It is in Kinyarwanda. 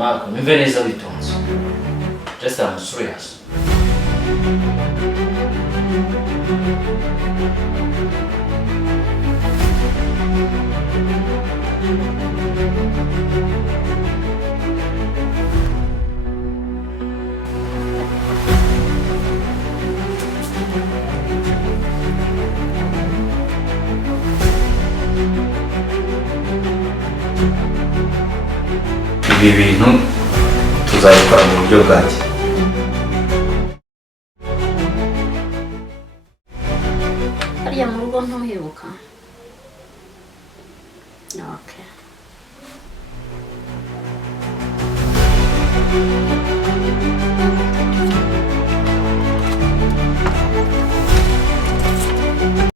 Marco, nyumve neza witonze. Just I'm serious. Ibi bintu tuzabikora mu buryo bwanjye. Hariya mu rugo ntuhibuka? Okay.